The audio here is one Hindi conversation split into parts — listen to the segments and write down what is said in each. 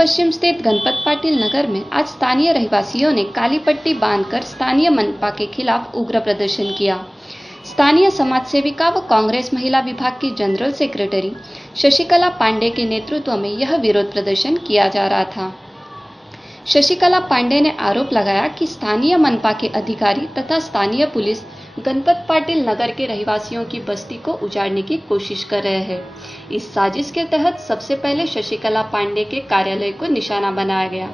पश्चिम स्थित गणपत पाटिल नगर में आज स्थानीय रहवासियों ने काली पट्टी बांधकर स्थानीय मनपा के खिलाफ उग्र प्रदर्शन किया। स्थानीय समाज सेविका व कांग्रेस महिला विभाग की जनरल सेक्रेटरी शशिकला पांडे के नेतृत्व में यह विरोध प्रदर्शन किया जा रहा था। शशिकला पांडे ने आरोप लगाया कि स्थानीय मनपा के अधिकारी तथा स्थानीय पुलिस गणपत पाटिल नगर के रहवासियों की बस्ती को उजाड़ने की कोशिश कर रहे हैं। इस साजिश के तहत सबसे पहले शशिकला पांडे के कार्यालय को निशाना बनाया गया।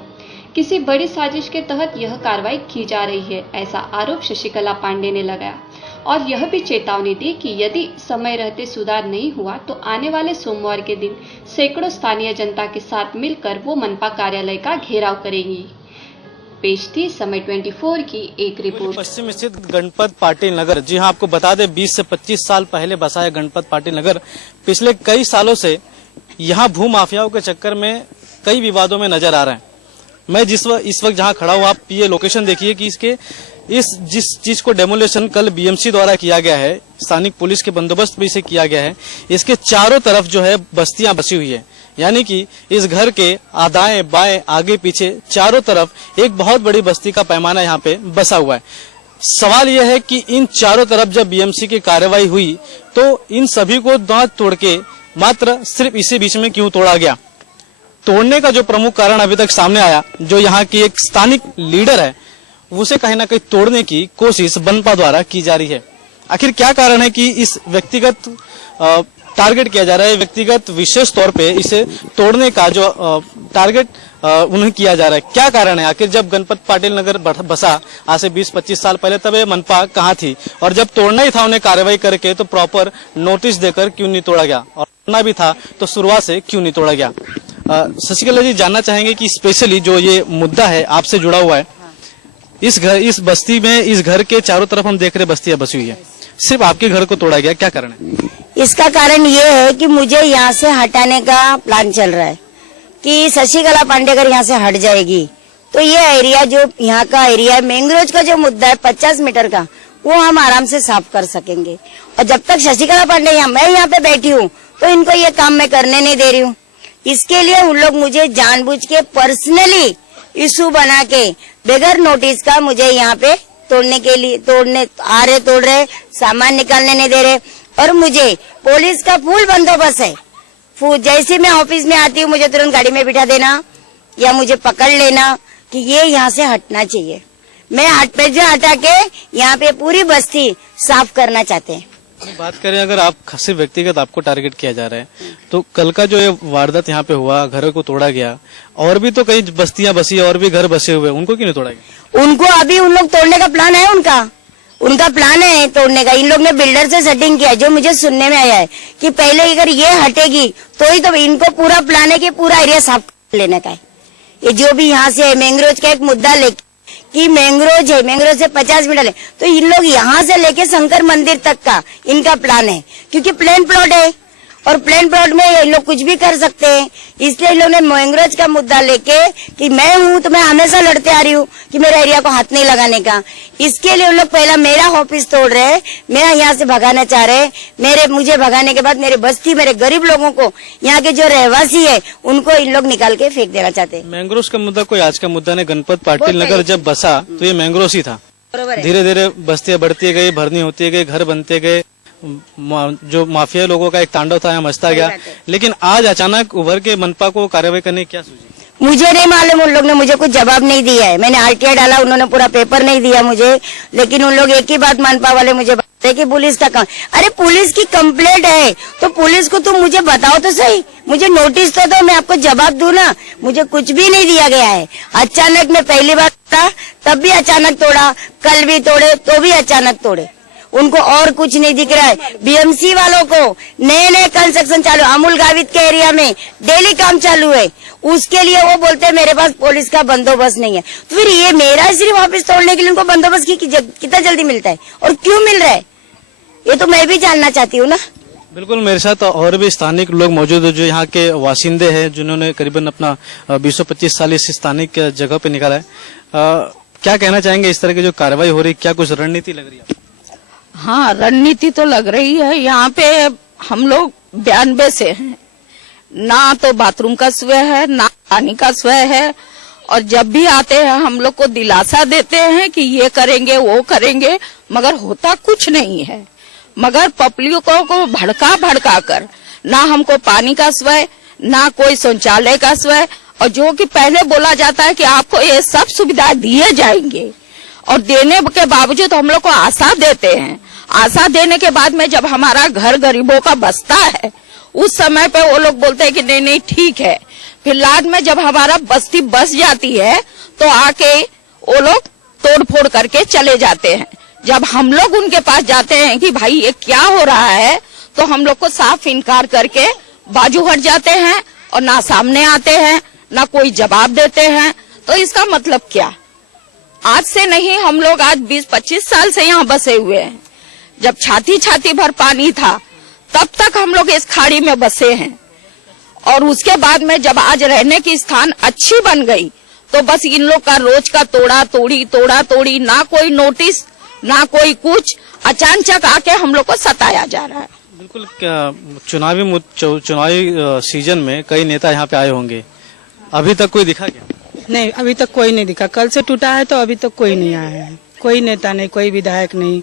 किसी बड़ी साजिश के तहत यह कार्रवाई की जा रही है, ऐसा आरोप शशिकला पांडे ने लगाया और यह भी चेतावनी दी कि यदि समय रहते सुधार नहीं हुआ तो आने वाले सोमवार के दिन सैकड़ों स्थानीय जनता के साथ मिलकर वो मनपा कार्यालय का घेराव करेंगी। पेश थी समय 24 की एक रिपोर्ट। पश्चिम स्थित गणपत पाटिल नगर, जी हां, आपको बता दें 20 से 25 साल पहले बसाया गणपत पाटिल नगर पिछले कई सालों से यहां भू माफियाओं के चक्कर में कई विवादों में नजर आ रहे हैं। मैं इस वक्त जहां खड़ा हूं, आप ये लोकेशन देखिए कि जिस चीज को डेमोलेशन कल बीएमसी द्वारा किया गया है, स्थानिक पुलिस के बंदोबस्त भी इसे किया गया है, इसके चारों तरफ जो है बस्तियां बसी हुई है। यानी कि इस घर के दाएं बाएं आगे पीछे चारों तरफ एक बहुत बड़ी बस्ती का पैमाना यहाँ पे बसा हुआ है। सवाल यह है कि इन चारों तरफ जब बीएमसी की कार्रवाई हुई तो इन सभी को दांत तोड़ के मात्र सिर्फ इसी बीच में क्यों तोड़ा गया? तोड़ने का जो प्रमुख कारण अभी तक सामने आया, जो यहाँ की एक स्थानिक लीडर है, उसे कहीं ना कहीं तोड़ने की कोशिश बनपा द्वारा की जा रही है। आखिर क्या कारण है कि इस व्यक्तिगत टारगेट किया जा रहा है, व्यक्तिगत विशेष तौर पे इसे तोड़ने का जो टारगेट उन्हें किया जा रहा है? क्या कारण है? आखिर जब गणपत पाटिल नगर बसा आज से 20-25 साल पहले, तब ये मनपा कहाँ थी? और जब तोड़ना ही था उन्हें कार्रवाई करके तो प्रॉपर नोटिस देकर क्यों नहीं तोड़ा गया? और तोड़ना भी था तो शुरुआत से क्यों नहीं तोड़ा गया? शशिकला जी, जानना चाहेंगे कि स्पेशली जो ये मुद्दा है आपसे जुड़ा हुआ है, इस बस्ती में, इस घर के चारों तरफ हम देख रहे बस्तियां बसी हुई है, सिर्फ आपके घर को तोड़ा गया, क्या कारण है? इसका कारण ये है कि मुझे यहाँ से हटाने का प्लान चल रहा है कि शशिकला पांडे अगर यहाँ से हट जाएगी तो ये एरिया, जो यहाँ का एरिया मैंग्रोव का जो मुद्दा है 50 मीटर का, वो हम आराम से साफ कर सकेंगे। और जब तक शशिकला पांडे मैं यहाँ पे बैठी हूँ तो इनको ये काम मैं करने नहीं दे रही हूँ। इसके लिए उन लोग मुझे जानबूझ के पर्सनली इशू बना के बगैर नोटिस का मुझे यहाँ पे तोड़ने के लिए तोड़ रहे, सामान निकालने नहीं दे रहे। और मुझे पुलिस का फुल बंदोबस्त है। जैसे मैं ऑफिस में आती हूँ मुझे तुरंत गाड़ी में बिठा देना या मुझे पकड़ लेना कि ये यहाँ से हटना चाहिए। मैं हटा के यहाँ पे पूरी बस्ती साफ करना चाहते हैं। बात करें, अगर आप सिर्फ व्यक्तिगत आपको टारगेट किया जा रहा है तो कल का जो ये वारदात यहाँ पे हुआ, घरों को तोड़ा गया, और भी तो कई बस्तियां बसी और भी घर बसे हुए, उनको क्यों नहीं तोड़ा गया? उनको अभी उन लोग तोड़ने का प्लान है, उनका प्लान है तोड़ने का। इन लोग ने बिल्डर से सेटिंग किया, जो मुझे सुनने में आया है कि पहले अगर ये हटेगी तो ही तो इनको पूरा प्लान है कि पूरा एरिया साफ कर लेने का है। ये जो भी यहाँ से मैंग्रोव का एक मुद्दा लेके कि मैंग्रोव है, मैंग्रोव से 50 मीटर है, तो इन लोग यहाँ से लेके शंकर मंदिर तक का इनका प्लान है, क्योंकि प्लेन प्लॉट है और प्लेन प्लॉट में ये लोग कुछ भी कर सकते हैं। इसलिए इन लोग ने मैंग्रोव का मुद्दा लेके कि मैं हूँ तो मैं हमेशा लड़ते आ रही हूँ कि मेरे एरिया को हाथ नहीं लगाने का। इसके लिए उन लोग पहला मेरा ऑफिस तोड़ रहे हैं, मेरा यहाँ से भगाना चाह रहे हैं। मुझे भगाने के बाद मेरे बस्ती, मेरे गरीब लोगों को, यहाँ के जो रहवासी है उनको इन लोग निकाल के फेंक देना चाहते हैं। मैंग्रोव का मुद्दा कोई आज का मुद्दा नहीं। गणपत पाटिल नगर जब बसा तो ये मैंग्रोव ही था। धीरे धीरे बस्तियां बढ़ती गई, भरनी होती गई, घर बनते गए, जो माफिया लोगों का एक तांडव था यहाँ मचता गया। लेकिन आज अचानक उभर के मनपा को कार्रवाई करने की क्या सूझी? मुझे नहीं मालूम, उन लोग ने मुझे कुछ जवाब नहीं दिया है। मैंने आरटीआई डाला, उन्होंने पूरा पेपर नहीं दिया मुझे। लेकिन उन लोग एक ही बात, मनपा वाले मुझे बताते कि पुलिस का काम। अरे पुलिस की कंप्लेंट है तो पुलिस को तुम मुझे बताओ तो सही, मुझे नोटिस तो दो, मैं आपको जवाब दूं ना। मुझे कुछ भी नहीं दिया गया है। अचानक मैं पहली बार था तब भी अचानक तोड़ा, कल भी तोड़े तो भी अचानक तोड़े। उनको और कुछ नहीं दिख रहा है। बीएमसी वालों को नए कंस्ट्रक्शन चालू, अमूल गावित के एरिया में डेली काम चालू है, उसके लिए वो बोलते हैं मेरे पास पुलिस का बंदोबस्त नहीं है। तो फिर ये मेरा सिर्फ ऑफिस तोड़ने के लिए उनको बंदोबस्त कितना जल्दी मिलता है और क्यों मिल रहा है, ये तो मैं भी जानना चाहती हूँ ना। बिल्कुल, मेरे साथ और भी स्थानिक लोग मौजूद है जो यहाँ के वासिंदे हैं, जिन्होंने करीबन अपना 20-25 साल इस स्थानिक जगह पे निकाला है। क्या कहना चाहेंगे, इस तरह की जो कार्रवाई हो रही, क्या कुछ रणनीति लग रही है? हाँ, रणनीति तो लग रही है। यहाँ पे हम लोग 92 से हैं, ना तो बाथरूम का सुविधा है, ना पानी का स्वय है और जब भी आते हैं हम लोग को दिलासा देते हैं कि ये करेंगे वो करेंगे, मगर होता कुछ नहीं है। मगर पब्लिकों को भड़का कर ना हमको पानी का स्वय, ना कोई शौचालय का स्वय, और जो कि पहले बोला जाता है कि आपको ये सब सुविधा दिए जाएंगे, और देने के बावजूद हम लोग को आशा देते हैं। आशा देने के बाद में जब हमारा घर गरीबों का बसता है, उस समय पे वो लोग बोलते हैं कि नहीं नहीं ठीक है। फिर लाद में जब हमारा बस्ती बस जाती है तो आके वो लोग तोड़ फोड़ करके चले जाते हैं। जब हम लोग उनके पास जाते हैं कि भाई ये क्या हो रहा है, तो हम लोग को साफ इनकार करके बाजू हट जाते हैं और ना सामने आते हैं, ना कोई जवाब देते हैं। तो इसका मतलब क्या? आज से नहीं, हम लोग आज 20-25 साल से यहाँ बसे हुए हैं। जब छाती छाती भर पानी था तब तक हम लोग इस खाड़ी में बसे हैं, और उसके बाद में जब आज रहने की स्थान अच्छी बन गई तो बस इन लोग का रोज का तोड़ा तोड़ी, ना कोई नोटिस ना कोई कुछ, अचानक आके हम लोग को सताया जा रहा है। बिल्कुल, चुनावी सीजन में कई नेता यहाँ पे आए होंगे, अभी तक कोई दिखा क्या? नहीं, अभी तक कोई नहीं दिखा। कल से टूटा है तो अभी तक कोई नहीं आया है। कोई नेता नहीं, कोई विधायक नहीं।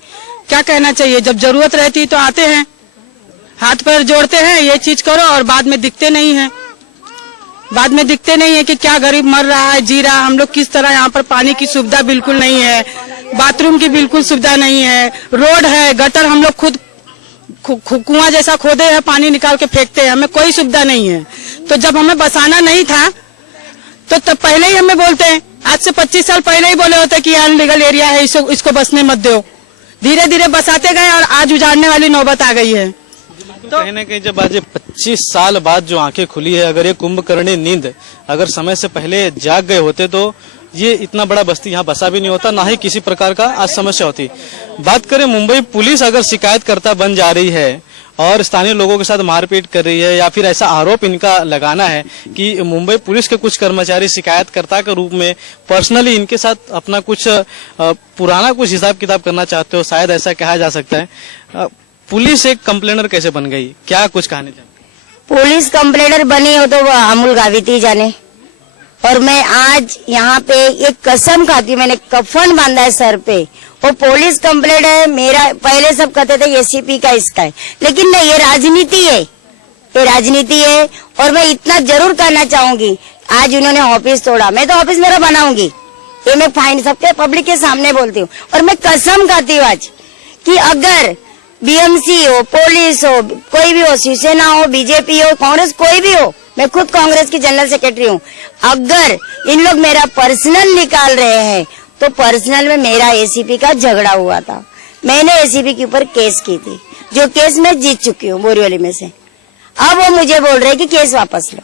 क्या कहना चाहिए, जब जरूरत रहती तो आते हैं, हाथ पैर जोड़ते हैं ये चीज करो, और बाद में दिखते नहीं है। बाद में दिखते नहीं है कि क्या गरीब मर रहा है, जी रहा है। हम लोग किस तरह, यहाँ पर पानी की सुविधा बिल्कुल नहीं है, बाथरूम की बिल्कुल सुविधा नहीं है, रोड है, गटर हम लोग खुद कुआं जैसा खोदे हैं, पानी निकाल के फेंकते हैं, हमें कोई सुविधा नहीं है। तो जब हमें बसाना नहीं था तो तब पहले ही हमें बोलते हैं, आज से 25 साल पहले ही बोले होते कि अनलीगल एरिया है, इसको बसने मत दो। धीरे धीरे बसाते गए और आज उजाड़ने वाली नौबत आ गई है। तो कहीं ना कहीं जब आज 25 साल बाद जो आंखें खुली है, अगर ये कुंभकर्णी नींद अगर समय से पहले जाग गए होते तो ये इतना बड़ा बस्ती यहाँ बसा भी नहीं होता, ना ही किसी प्रकार का आज समस्या होती। बात करें मुंबई पुलिस अगर शिकायतकर्ता बन जा रही है और स्थानीय लोगों के साथ मारपीट कर रही है, या फिर ऐसा आरोप इनका लगाना है कि मुंबई पुलिस के कुछ कर्मचारी शिकायतकर्ता के रूप में पर्सनली इनके साथ अपना कुछ पुराना कुछ हिसाब किताब करना चाहते हो, शायद ऐसा कहा जा सकता है। पुलिस एक कंप्लेनर कैसे बन गई, क्या कुछ कहने चाहते? पुलिस कंप्लेनर बनी हो तो वो अमूल गावित ही जाने। और मैं आज यहाँ पे एक कसम खाती हूँ, मैंने कफन बांधा है सर पे। वो पुलिस कंप्लेंट है मेरा, पहले सब कहते थे एसीपी का इसका है, लेकिन नहीं, ये राजनीति है, ये राजनीति है। और मैं इतना जरूर कहना चाहूंगी, आज उन्होंने ऑफिस तोड़ा, मैं तो ऑफिस मेरा बनाऊंगी, ये मैं फाइन सबके पब्लिक के सामने बोलती हूँ। और मैं कसम खाती हूँ आज कि अगर बीएमसी हो, पुलिस हो, कोई भी हो, शिवसेना हो, बीजेपी हो, कांग्रेस, कोई भी हो, मैं खुद कांग्रेस की जनरल सेक्रेटरी हूँ, अगर इन लोग मेरा पर्सनल निकाल रहे हैं तो पर्सनल में मेरा एसीपी का झगड़ा हुआ था, मैंने एसीपी के ऊपर केस की थी, जो केस मैं जीत चुकी हूँ बोरीवली में से। अब वो मुझे बोल रहे कि केस वापस लो,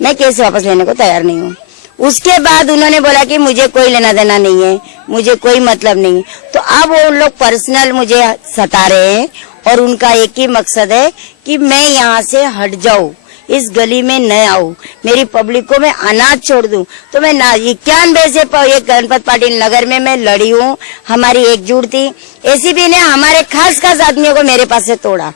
मैं केस वापस लेने को तैयार नहीं हूँ। उसके बाद उन्होंने बोला कि मुझे कोई लेना देना नहीं है, मुझे कोई मतलब नहीं। तो अब वो लोग पर्सनल मुझे सता रहे हैं और उनका एक ही मकसद है कि मैं यहाँ से हट जाऊं, इस गली में न आऊं, मेरी पब्लिक को मैं अनाज छोड़ दूं। तो मैं 91 से ये गणपत पाटिल नगर में मैं लड़ी हूँ, हमारी एकजुट थी। एसीपी ने हमारे खास आदमियों को मेरे पास से तोड़ा,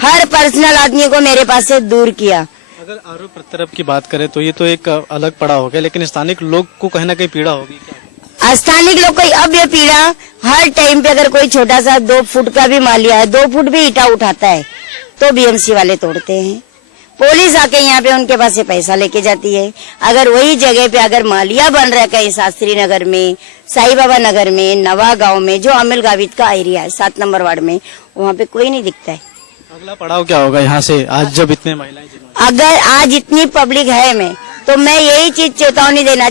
हर पर्सनल आदमी को मेरे पास से दूर किया। अगर आरोप प्रत्यारोप की बात करें तो ये तो एक अलग पड़ा हो गया, लेकिन स्थानिक लोग को कहीं ना कहीं पीड़ा होगी क्या? स्थानिक लोग को अब ये पीड़ा, हर टाइम पे अगर कोई छोटा सा 2 फुट का भी मालिया है, 2 फुट भी ईटा उठाता है तो बीएमसी वाले तोड़ते हैं। पुलिस आके यहाँ पे उनके पास से पैसा लेके जाती है। अगर वही जगह पे अगर मालिया बन रहा है कहीं शास्त्री नगर में, साई बाबा नगर में, नवा गांव में, जो अमिल गावित का एरिया है 7 नंबर वार्ड में, वहाँ पे कोई नहीं दिखता है। अगला पड़ाव क्या होगा यहाँ से, आज जब इतने महिलाएं? अगर आज इतनी पब्लिक है में, तो मैं यही चीज चेतावनी देना,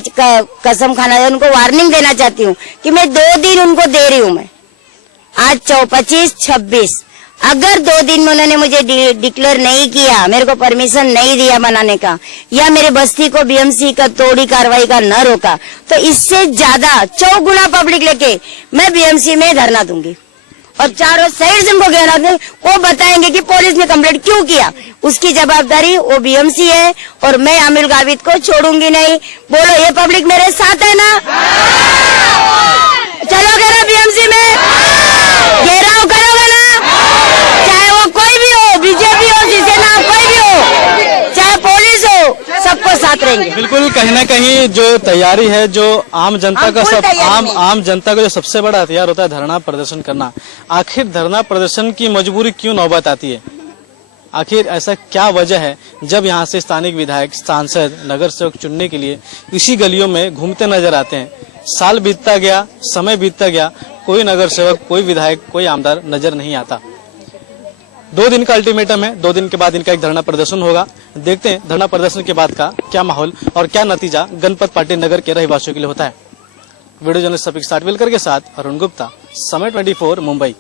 कसम खाना, उनको वार्निंग देना चाहती हूँ कि मैं 2 दिन उनको दे रही हूँ। मैं आज 25, 26, अगर 2 दिन में उन्होंने मुझे डिक्लेयर नहीं किया, मेरे को परमिशन नहीं दिया बनाने का, या मेरे बस्ती को बीएमसी का तोड़ी कार्रवाई का न रोका, तो इससे ज्यादा 4 गुना पब्लिक लेके मैं बीएमसी में धरना दूंगी और चारों साइड से उनको घेरा देंगे। वो बताएंगे कि पुलिस ने कंप्लेंट क्यों किया, उसकी जवाबदारी वो बीएमसी है और मैं अमिल गावित को छोड़ूंगी नहीं। बोलो, ये पब्लिक मेरे साथ है ना? चलोगे ना बीएमसी में? घेराव करोगे ना? चाहे वो कोई भी हो, बीजेपी हो, शिवसेना, कोई भी हो, चाहे पुलिस हो, सबको साथ रहेंगे। बिल्कुल न कहीं जो तैयारी है, जो आम जनता का आम जनता का जो सबसे बड़ा हथियार होता है धरना प्रदर्शन करना, आखिर धरना प्रदर्शन की मजबूरी क्यों नौबत आती है? आखिर ऐसा क्या वजह है जब यहाँ से स्थानीय विधायक, सांसद, नगर सेवक चुनने के लिए इसी गलियों में घूमते नजर आते हैं? साल बीतता गया, समय बीतता गया, कोई नगर सेवक, कोई विधायक, कोई आमदार नजर नहीं आता। 2 दिन का अल्टीमेटम है, 2 दिन के बाद इनका एक धरना प्रदर्शन होगा। देखते हैं धरना प्रदर्शन के बाद का क्या माहौल और क्या नतीजा गणपत पाटिल नगर के रहवासियों के लिए होता है। वीडियो जर्नलिस्ट सफीक साटविलकर के साथ अरुण गुप्ता, समय 24 मुंबई।